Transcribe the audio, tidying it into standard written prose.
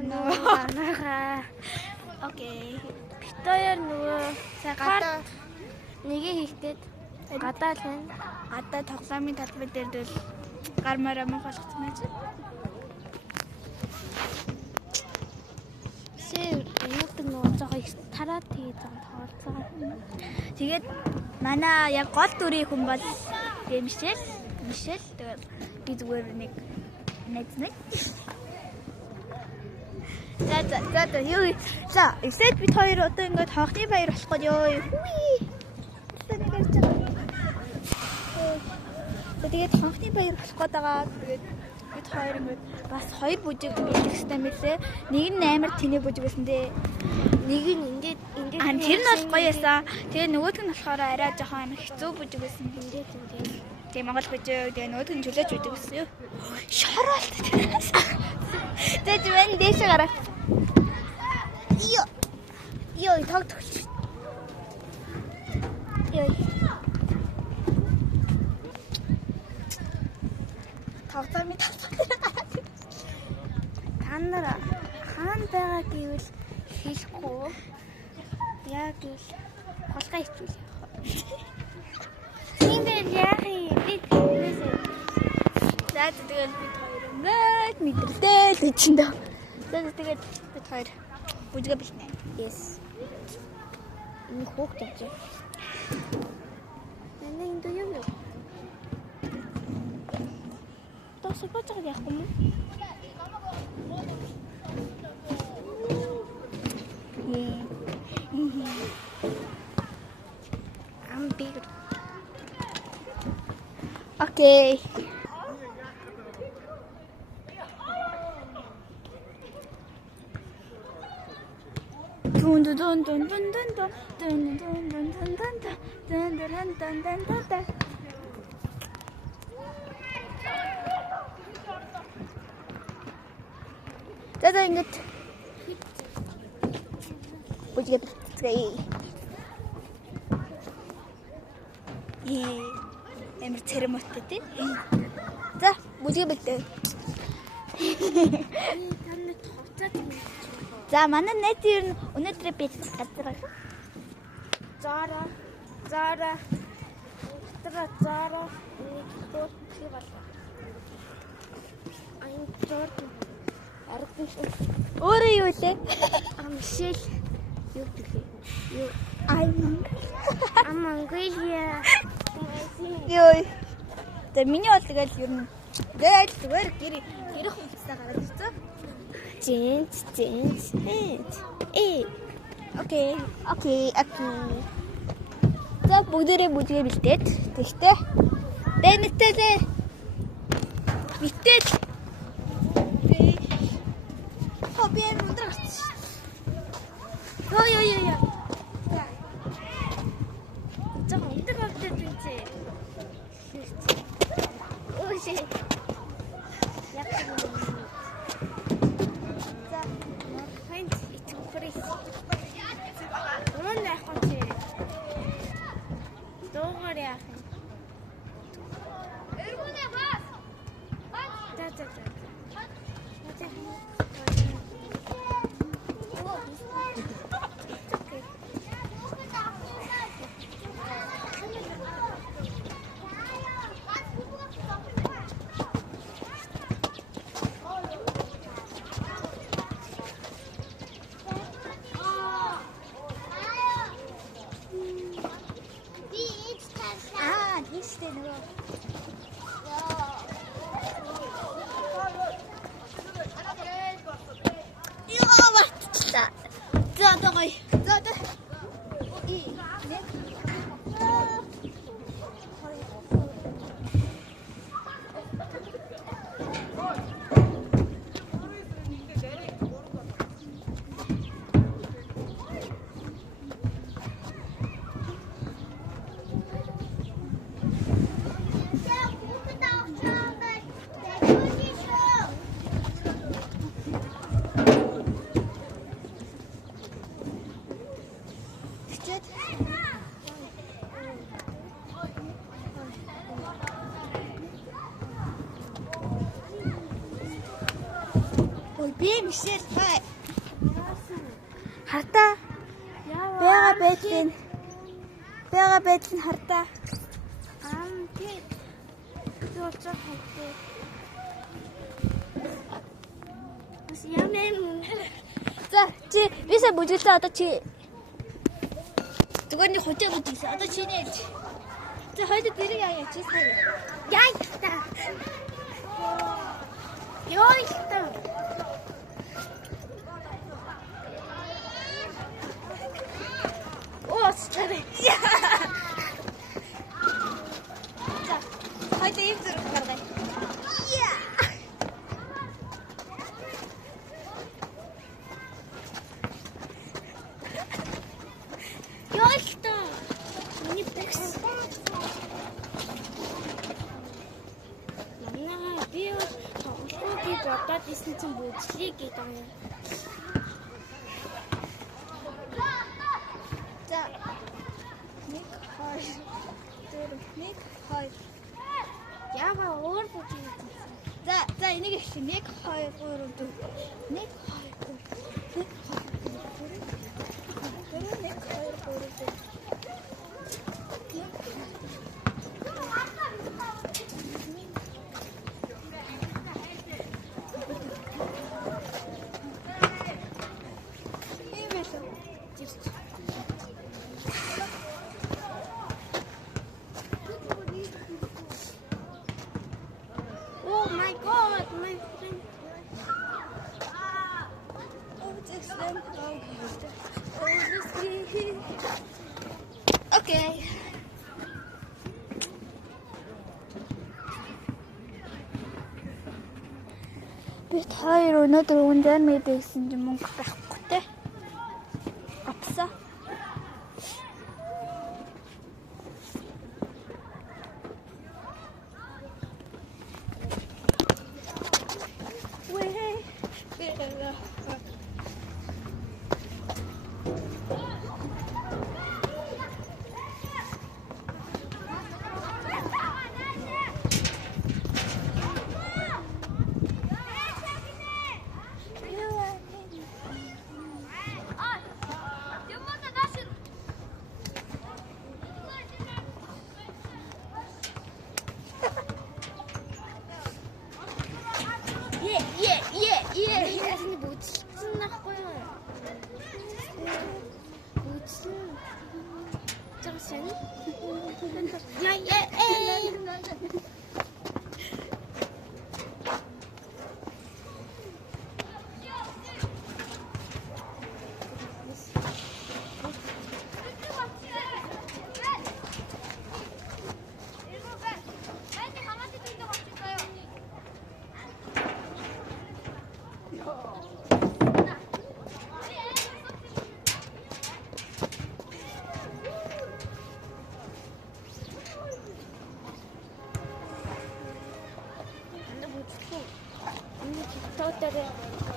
Анаа. Окей. Битээр нөгөө сагар нэгийг хийхгээд гадаа л байна. Гадаа тоглоомын талбар дээр л гар мараа мөн болгоцсон байж. Энэдэг нөгөө жоохон их тараад тэгээд тоглоцоо. Тэгээд манай яг гол дүрийн хүн бол Мишель. Тэгээд би зүгээр нэг найзнаг. За юу. За, эхлээд бид хоёр одоо ингээд хонхны баяр болох гээд ёо. Хүй. Тэгээд ярьж байгаа. Тэгээд хонхны баяр болох гээд байгаа. Тэгээд бид хоёр ингээд бас хоёр бүжиг биелэх хэрэгтэй мэлээ. Нэг нь амар тэний бүжиг байсан дээ. Нэг нь ингээд тэр нь бол гоё ясаа. Тэгээ нөгөөдг нь болохоор арай жоохон хэцүү бүжиг байсан. ингээд. Тэгээ Монгол бүжиг тэгээ нөгөөдг нь чөлөөж үүдэг гэсэн юу. Шороолт. Тэд мэн дэше гараа. Йоо тогтолч. Йоо. Тавтами. Та нар хаана байгаа гэвэл хэлэхгүй. Яг л холгоо ичүүл. Эндээ яах юм? За тэгээд бид хоёр мэдрэлтэй л чинь даа. За тэгээд бид хоёр бүжгээ бэлтнэ. Yes. Энэ хөөхтэй чи. Энд юу юу? Тос бочог яах юм? I'm big. Окей. За ингэж бүжгээ бэлтгэе. Эмэр церемонтэй тий. За бүжгээ бэлтээ. Таны товцоод юм. За манай найз ер нь өнөөдөр би газар. Зара. Зара. Нэг хөөх бол. Айн зор. Аргагүй. Өөрөө юу лээ? Мишель. Юу гэлээ? Юу Монголиа. Йой. За миний бол тэгэл ер нь зүгээр гэр хүмүүстэй гараад ирсэн. Жинс. Окей. За бүгдээрээ бүжгээ бэлдээд тэгтээ. Дэнэтээ. Битэл. Хобби өндрч. Йоо. За. За өндөр авдаг тэнцээ. Өөшөө. Яг За. хэнт итгүүрээс. Мөн яах вэ? Доогоор яах юм? Эргүүнээ бас. За. Мишель хай. Хартаа. Бяга байдлын хартаа. тий. Зурцаа хайтай. Бас ямэн. За чи бисаа бүжгэлээ одоо чи. Зүгээр нэг хотод үзсэн. Одоо чи нээж. За хоёул дэрэг яа чи сая. Яй та. Ёй та. Оо старэ. За хоёул ийм зэрэг гаргая. Ёй та. Миний бэкс. Манай би тоглохыг бодоод исэн чинь бүжлийг гэдэг юм. За. Нэг хоёр. Нэг хоёр. Яага өөр бүжиг. За энийг эхлэе. 1 2 3 4. 1 2 3. 1 2 3. Oh my god, my friend. Okay. Бид хоёр өнөөдөр үнээр мэй байсан юм мөнгө байхгүй те. Апса. Ясны бүжлсэн нахгүй юу? Бүжлэн. Жагсан. Ini kita